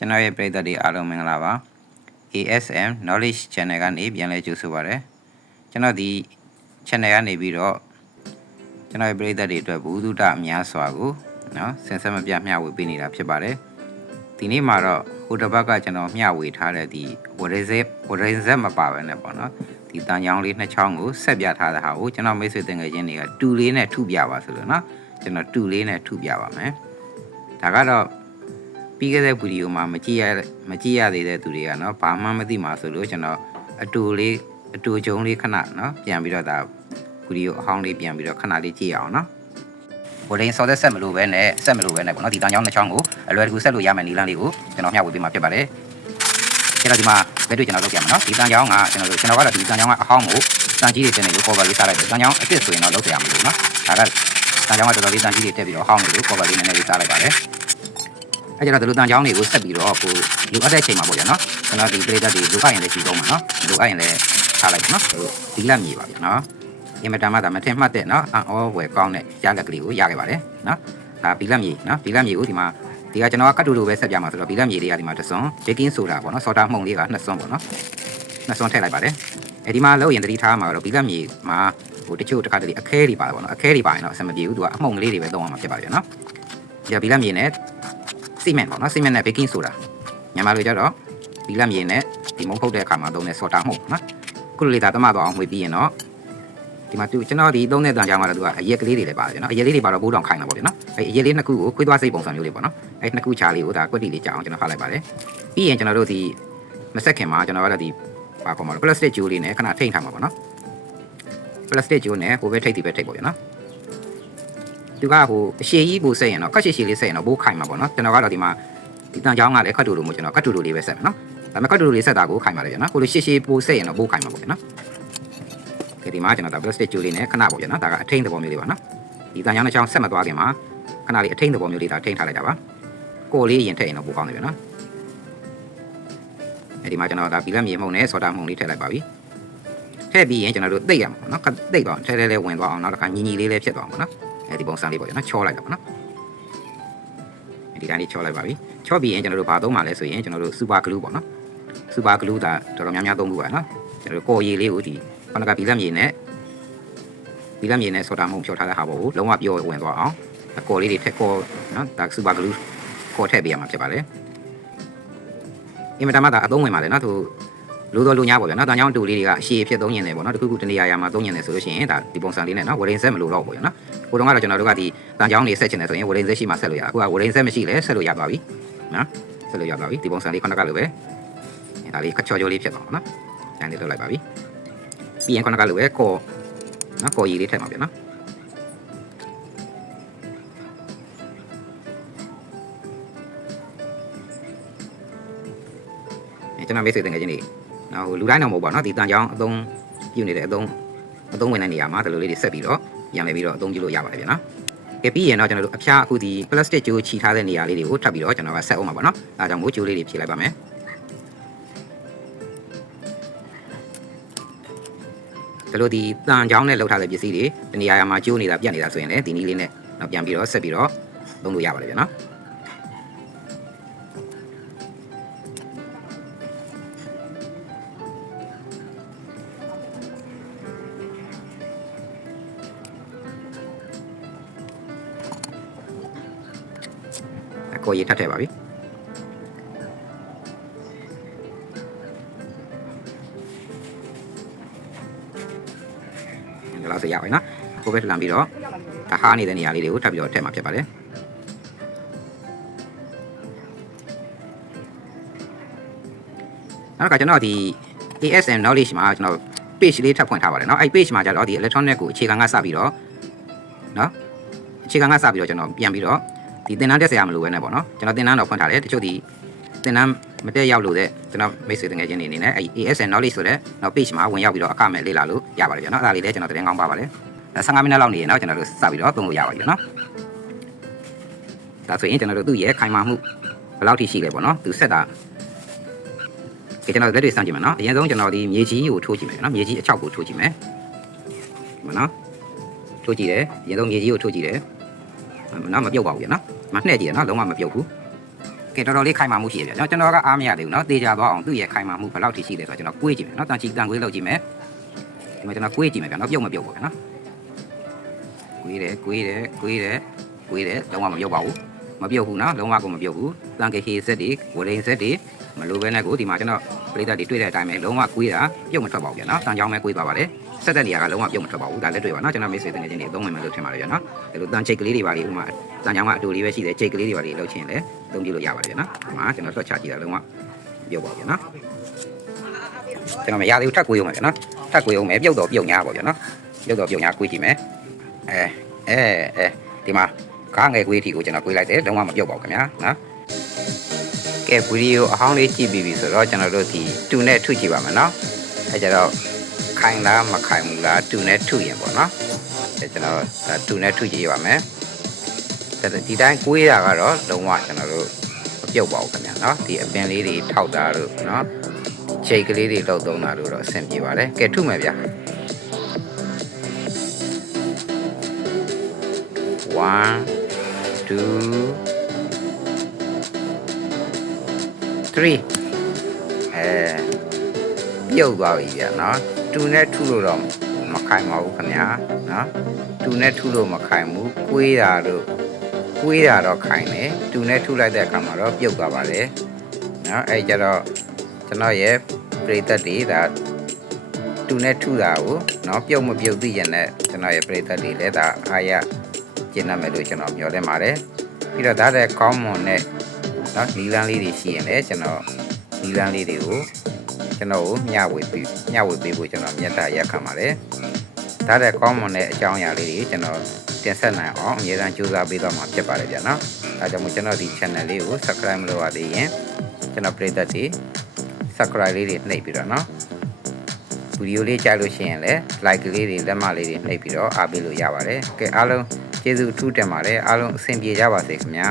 ကျွန်တော်ရဲ့ပရိသတ်တွေအားလုံးမင်္ဂလာပါ ASM Knowledge Channel ကနေပြန်လည်ကြိုဆိုပါရစေကျွန်တော်ဒီ channel ကနေပြီးတော့ကျွန်တော်ရဲ့ပရိသတ်တွေအတွက်ဘုသူတအများစွာကိုနော်ဆင်ဆက်မပြမျှဝေပေးနေတာဖြစ်ပါတယ်ဒီနေ့မှာတော့ဟိုတစ်ဘက်ကကျွန်တော်မျှဝေထားတဲ့ဒီ Warenset Warenset မပါပဲနဲ့ပေါ့နော်ဒီတန်ချောင်းလေးနှစ်ချောင်းကိုဆက်ပြထားတဲ့ဟာကိုကျွန်တော်မိတ်ဆွေတင်ငယ်ချင်းတွေကတူလေးနဲ့ထုပြပါဆိုလို့နော်ကျွန်တော်တူလေးနဲ့ထုပြပါမယ်ဒါကတော့ ပြီးခဲ့တဲ့ဗီဒီယိုမှာမကြည့်ရမကြည့်ရသေးတဲ့သူတွေကနော်ဘာမှမသိမှာဆိုလို့ကျွန်တော်အတူလေးအတူကြုံလေးခဏနော်ပြန်ပြီးတော့ဒါဗီဒီယိုအဟောင်းလေးပြန်ပြီးတော့ခဏလေးကြည့်ရအောင်နော်ဟိုလိန်ဆော်တဲ့ဆက်မလို့ပဲနဲ့ဆက်မလို့ပဲနဲ့ပေါ့နော်ဒီတောင်ကြောင်းနှစ်ချောင်းကိုအလွယ်တကူဆက်လို့ရမယ်နီလန်းလေးကိုကျွန်တော်မျှဝေပေးမှာဖြစ်ပါတယ်ကျွန်တော်ဒီမှာလက်တွေ့ကျွန်တော်လုပ်ပြမှာနော်ဒီတန်ချောင်းကကျွန်တော်တို့ကျွန်တော်ကတော့ဒီတန်ချောင်းကအဟောင်းကိုတန်ကြီးတွေတင်နေလို့ cover လေးစားလိုက်တယ်တန်ချောင်းအစ်စ်ဆိုရင်တော့လုပ်ပြရမှာလို့နော်ဒါကတန်ချောင်းကတော်တော်လေးတန်ကြီးတွေတက်ပြီးတော့ဟောင်းနေလို့ cover လေးနည်းနည်းလေးစားလိုက်ပါတယ် အဲကျတော့ဒီလိုတန်ချောင်းတွေကိုဆက်ပြီးတော့ကိုလိုအပ်တဲ့အချိန်မှာပေါ့ဗျာနော်ကျွန်တော်ဒီပရိသတ်တွေလိုအပ်ရင်လည်းကြည့်တော့မှာနော်လိုအပ်ရင်လည်းထားလိုက်နော်ဒီလက်မြေပါဗျာနော်အင်မတန်မှဒါမထင်မှတ်တဲ့နော်အော်ဝယ်ကောင်းတဲ့ရလက်ကလေးကိုရခဲ့ပါတယ်နော်ဒါဘီလက်မြေနော်ဘီလက်မြေကိုဒီမှာဒီကကျွန်တော်ကကတ်တူလိုပဲဆက်ပြမှာဆိုတော့ဘီလက်မြေတွေကဒီမှာတစ်စွန်းဘေကင်းဆိုတာပေါ့နော်ဆော်တာမှုန့်လေးကနှစ်စွန်းပေါ့နော်နှစ်စွန်းထည့်လိုက်ပါတယ်အဲဒီမှာလောက်ရင်တတိထားမှာတော့ဘီလက်မြေမှာဟိုတချို့တစ်ခါတလေအခဲတွေပါတယ်ပေါ့နော်အခဲတွေပါရင်တော့အဆင်မပြေဘူးသူကအမှုန့်ကလေးတွေပဲသုံးအောင်မှာဖြစ်ပါတယ်ဗျာနော်ဒီကဘီလက်မြေနဲ့ စီမံပေါ့နော်စီမံနဲ့ဘေကင်းဆိုတာမြန်မာလိုကြတော့ဒီလက်မြေနဲ့ဒီမုံဖုတ်တဲ့အခါမှာသုံးတဲ့ဆော်တာမှုနော်ခုလိုလေးဒါသမသွားအောင်မှွေပြီးရင်တော့ဒီမှာသူကျွန်တော်ဒီသုံးတဲ့တန်ကြောင်ကတော့သူကအရက်ကလေးတွေလည်းပါတယ်နော်အရက်လေးတွေပါတော့ဘိုးတောင်ခိုင်းတာပေါ့ဗျနော်အဲအရက်လေးနှစ်ခုကိုခွေးသွားစိတ်ပုံစံမျိုးလေးပေါ့နော်အဲနှစ်ခုချာလေးကိုဒါကွက်တီလေးကြအောင်ကျွန်တော်ဖတ်လိုက်ပါတယ်ပြီးရင်ကျွန်တော်တို့ဒီမဆက်ခင်မှာကျွန်တော်ကတော့ဒီပါခေါ်မှာပလတ်စတစ်ဂျိုးလေးနဲ့ခဏထိမ့်ထားမှာပေါ့နော်ပလတ်စတစ်ဂျိုးနဲ့ဟိုဘက်ထိတ်ဒီဘက်ထိတ်ပေါ့ဗျနော် သူကဟိုအရှည်ကြီးကိုဆက်ရင်တော့ခက်ရှည်ရှည်လေးဆက်ရင်တော့ဘိုးခိုင်မှာပေါ့နော်ကျွန်တော်ကတော့ဒီမှာဒီတန်ချောင်းကလည်းခတ်တူလိုမျိုးကျွန်တော်ခတ်တူလိုလေးပဲဆက်မယ်နော်ဒါပေမဲ့ခတ်တူလိုလေးဆက်တာကိုခိုင်ပါလေဗျနော်ကိုလိုရှည်ရှည်ပိုဆက်ရင်တော့ဘိုးခိုင်မှာပေါ့ဗျနော်ကဲဒီမှာကျွန်တော်ဒါ plastic ကျိုးလေးနဲ့ခဏပေါ့ဗျနော်ဒါကအထိန်သဘောမျိုးလေးပါနော်ဒီတန်ချောင်းတစ်ချောင်းဆက်မသွားခင်မှာခဏလေးအထိန်သဘောမျိုးလေးဒါထိန်ထားလိုက်တာပါကိုလေးရင်ထည့်ရင်တော့ပိုကောင်းတယ်ဗျနော်အဲဒီမှာကျွန်တော်ဒါဘီလက်မြေမှုန်နဲ့ဆော်တာမှုန်လေးထည့်လိုက်ပါပြီထည့်ပြီးရင်ကျွန်တော်တို့သိပ်ရမှာပေါ့နော်သိပ်ပါအောင်ထဲထဲလေးဝင်သွားအောင်နောက်တစ်ခါညီညီလေးလေးဖြစ်သွားအောင်ပေါ့နော် အဲဒီပုံစံလေးပေါ့ဗျနော်ချောလိုက်တာပေါ့နော်ဒီတိုင်းလေးချောလိုက်ပါပြီချောပြီးရင်ကျွန်တော်တို့ဘာသုံးမှာလဲဆိုရင်ကျွန်တော်တို့ super glue ပေါ့နော် super glue ဒါတော်တော်များများသုံးဘူးပါနော်ကျွန်တော်တို့ကော်ရည်လေးကိုဒီခဏကဘီလက်မြေနဲ့ဘီလက်မြေနဲ့ဆော်တာမှုန်ဖြောထားတဲ့ဟာပေါ့ကိုလုံးဝပြောဝင်သွားအောင်ကော်လေးတွေထက်ကော်နော်ဒါ super glue ကော်ထည့်ပေးရမှာဖြစ်ပါလေအင်မတန်မှဒါအသုံးဝင်ပါလေနော်သူ လူတော်လူညာပေါ့ဗျာနော်တန်ချောင်းတူလေးတွေကအရှည်ဖြစ်သုံးညင်တယ်ပေါ့နော်တခုခုတနေရာရာမှာသုံးညင်တယ်ဆိုလို့ရှိရင်ဒါဒီပုံစံလေးနဲ့နော်ဝရင်ဆက်မလို့တော့ပေါ့ဗျာနော်ဟိုတုန်းကတော့ကျွန်တော်တို့ကဒီတန်ချောင်းတွေဆက်ချင်တယ်ဆိုရင်ဝရင်ဆက်ရှိမှဆက်လို့ရအခုကဝရင်ဆက်မရှိလဲဆက်လို့ရသွားပြီနော်ဆက်လို့ရသွားပြီဒီပုံစံလေးခဏကလိုပဲဒါလေးခချောချောလေးဖြစ်သွားအောင်နော်အဲလေးလုပ်လိုက်ပါပြီပြီးရင်ခဏကလိုပဲကော်နော်ကော်ရည်လေးထည့်မှာဗျာနော်အဲကျွန်တော်မိတ်ဆွေတင်ငယ်ချင်းတွေနော် ဟိုလူတိုင်းတော့မဟုတ်ပါနော်ဒီတန်ချောင်းအသုံးပြုနေတဲ့အသုံးအသုံးဝင်တဲ့နေရာမှာဒီလိုလေးတွေဆက်ပြီးတော့ပြန်လဲပြီးတော့အသုံးပြုလို့ရပါတယ်ဗျာနော်ကဲပြီးရင်တော့ကျွန်တော်တို့အဖျားအခုဒီ plastic ကြိုးချီထားတဲ့နေရာလေးတွေကိုထပ်ပြီးတော့ကျွန်တော်ကဆက်အောင်ပါပါနော်အဲဒါကြောင့်မို့ကြိုးလေးတွေဖြည့်လိုက်ပါမယ်ဒီလိုဒီတန်ချောင်းနဲ့လောက်ထားတဲ့ပစ္စည်းတွေဒီနေရာမှာကျိုးနေတာပြတ်နေတာဆိုရင်လည်းဒီနည်းလေးနဲ့တော့ပြန်ပြီးတော့ဆက်ပြီးတော့သုံးလို့ရပါတယ်ဗျာနော် အကောရေထပ်ထည့်ပါပြီဒီလောက်ဆိုရပါပြီနော်ကိုပဲလှမ်းပြီးတော့ဒါဟာနေတဲ့နေရာလေးတွေကိုထပ်ပြီးတော့ထည့်မှာဖြစ်ပါတယ်နောက်ကကျွန်တော်ဒီ ASM knowledge မှာကျွန်တော် page လေးထပ်ဖွင့်ထားပါတယ်เนาะအဲ့ page မှာကျတော့ဒီ electronic ကိုအခြေခံကစပြီးတော့เนาะအခြေခံကစပြီးတော့ကျွန်တော်ပြန်ပြီးတော့ ဒီသင်တန်းတက်ဆရာမလိုပဲနဲ့ပေါ့နော်ကျွန်တော်သင်တန်းတော့ဖွင့်ထားတယ်တချို့ဒီသင်တန်းမတက်ရောက်လို့တဲ့ကျွန်တော်မိတ်ဆွေတငယ်ချင်းတွေအနေနဲ့အဲ ASN knowledge ဆိုတဲ့နောက် page မှာဝင်ရောက်ပြီးတော့အခမဲ့လေ့လာလို့ရပါတယ်ဗျာနော်အဲ့ဒါလေးလည်းကျွန်တော်တင်ကောင်းပါပါလေ15မိနစ်လောက်နေရင်တော့ကျွန်တော်တို့စပြီးတော့သုံးလို့ရပါပြီနော်ဒါဆိုရင်ကျွန်တော်တို့သူ့ရဲ့ခိုင်မာမှုဘယ်လောက်ထိရှိလဲပေါ့နော်သူဆက်တာဒီကျွန်တော်လက်တွေစောင့်ကြည့်မယ်နော်အရင်ဆုံးကျွန်တော်ဒီမြေကြီးကိုထိုးကြည့်မယ်နော်မြေကြီးအချောက်ကိုထိုးကြည့်မယ်မနော်ထိုးကြည့်တယ်အရင်ဆုံးမြေကြီးကိုထိုးကြည့်တယ်မနော်မပြုတ်ပါဘူးဗျာနော် မနှဲ့ကြည့်ရနော်လုံးဝမပြုတ်ဘူးကကဲတော်တော်လေးခိုင်မာမှုရှိတယ်ဗျနော်ကျွန်တော်ကအားမရသေးဘူးနော်တေချာသွားအောင်သူ့ရဲ့ခိုင်မာမှုဘယ်လောက်ထိရှိလဲဆိုတော့ကျွန်တော်ကိုွေးကြည့်မယ်နော်တန်ချီတန်ကိုွေးလောက်ကြည့်မယ်ဒီမှာကျွန်တော်ကိုွေးကြည့်မယ်ဗျနော်ပြုတ်မပြုတ်ဘူးဗျနော်ကိုွေးတယ်ကိုွေးတယ်ကိုွေးတယ်ကိုွေးတယ်လုံးဝမပြုတ်ပါဘူး မပြုတ်ဘူးနော်လုံးဝကိုမပြုတ်ဘူးတန်ကေဟေဆက်တွေဝရိန်ဆက်တွေမလိုပဲနဲ့ကိုဒီမှာကျွန်တော်ပရိသတ်တွေတွေ့တဲ့အတိုင်းပဲလုံးဝကိုွေးတာပြုတ်မထွက်ပါဘူးဗျနော်တန်ချောင်းပဲကိုွေးသွားပါတယ်ဆက်တဲ့နေရာကလုံးဝပြုတ်မထွက်ပါဘူးဒါလည်းတွေ့ပါနော်ကျွန်တော်မိတ်ဆွေတင်နေချင်းတွေသုံးဝင်မယ်လို့ထင်ပါတယ်ဗျနော်ဒါလိုတန်ချိတ်ကလေးတွေပါလေဥမာတန်ချောင်းကအတူလေးပဲရှိတယ်ချိတ်ကလေးတွေပါလေလောက်ချင်းလဲသုံးပြလို့ရပါတယ်ဗျနော်ဒီမှာကျွန်တော်ဆွတ်ချကြည့်တာလုံးဝပြုတ်ပါဗျနော်ကျွန်တော်မရသေးဘူးထပ်ကိုရုံမယ်ဗျနော်ထပ်ကိုရုံမယ်ပြုတ်တော့ပြုတ်ညာပါဗျနော်ပြုတ်တော့ပြုတ်ညာကိုကြည့်မယ်အဲအဲအဲဒီမှာ ကားငယ်ကွေးထီကိုကျွန်တော်ကွေးလိုက်တယ်လုံးဝမပြုတ်ပါဘူးခင်ဗျာနော်ကဲဗီဒီယိုအဟောင်းလေးကြည့်ပြီးပြီဆိုတော့ကျွန်တော်တို့ဒီတူနဲ့ထုကြည့်ပါမယ်နော်အဲကြတော့ခိုင်လားမခိုင်ဘူးလားတူနဲ့ထုရင်ပေါ့နော်အဲကျွန်တော်ဒါတူနဲ့ထုကြည့်ပါမယ်ဒါဒီတိုင်းကွေးတာကတော့လုံးဝကျွန်တော်တို့မပြုတ်ပါဘူးခင်ဗျာနော်ဒီအပင်လေးတွေထောက်တာတို့နော်ချိန်ကလေးတွေလောက်သုံးတာတို့တော့အဆင်ပြေပါတယ်ကဲထုမယ်ဗျာ1 2 3အဲပြုတ်သွားပြီဗျာနော်တူနဲ့ထုလို့တော့မခိုင်ပါဘူးခင်ဗျာနော်တူနဲ့ထုလို့မခိုင်ဘူးကွေးတာတို့ကွေးတာတော့ခိုင်တယ်တူနဲ့ထုလိုက်တဲ့အခါမှာတော့ပြုတ်သွားပါတယ်နော်အဲကြတော့ကျွန်တော်ရဲ့ပရိသတ်တွေဒါတူနဲ့ထုတာကိုနော်ပြုတ်မပြုတ်သိရင်လည်းကျွန်တော်ရဲ့ပရိသတ်တွေလည်းဒါအားရ ကျင့်တတ်မယ်လို့ကျွန်တော်မျှော်လင့်ပါတယ်ပြီးတော့ဒါတဲ့ကောင်းမွန်တဲ့နော်နီလန်းလေးတွေရှိရင်လည်းကျွန်တော်နီလန်းလေးတွေကိုကျွန်တော်ကိုမျှဝေပေးမျှဝေပေးဖို့ကျွန်တော်မြတ်တာရက်ခံပါတယ်ဒါတဲ့ကောင်းမွန်တဲ့အကြောင်းအရာလေးတွေကျွန်တော်တင်ဆက်နိုင်အောင်အမြဲတမ်းကြိုးစားပေးတော့မှာဖြစ်ပါတယ်ဗျာနော်အဲဒါကြောင့်မို့ကျွန်တော်ဒီ channel လေးကို subscribe မလုပ်ရသေးရင်ကျွန်တော်ပရိသတ်တွေ subscribe လေးတွေနှိပ်ပြီးတော့နော်ဗီဒီယိုလေးကြားလို့ရှိရင်လည်း like လေးတွေလက်မလေးတွေနှိပ်ပြီးတော့အားပေးလို့ရပါတယ်ကဲအားလုံး ကျေးဇူးအထူးတင်ပါတယ်အားလုံးအဆင်ပြေကြပါစေခင်ဗျာ